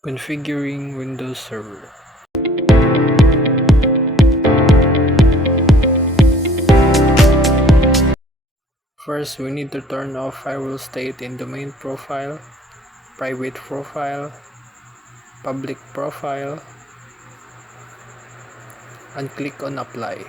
Configuring Windows Server. First, we need to turn off firewall state in domain profile, private profile, public profile, and click on apply.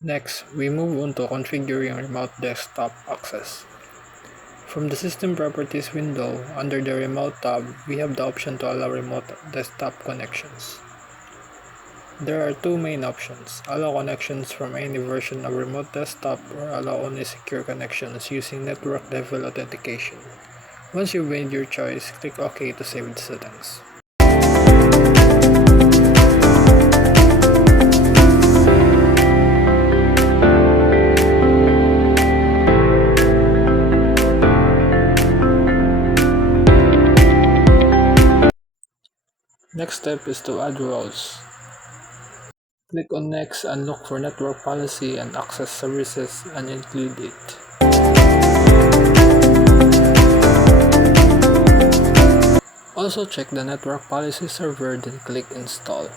Next, we move on to configuring remote desktop access. From the System Properties window, under the Remote tab, we have the option to allow remote desktop connections. There are two main options: allow connections from any version of remote desktop or allow only secure connections using network level authentication. Once you've made your choice, click OK to save the settings. Next step is to add roles. Click on Next and look for Network Policy and Access Services and include it. Also check the Network Policy server, then click Install.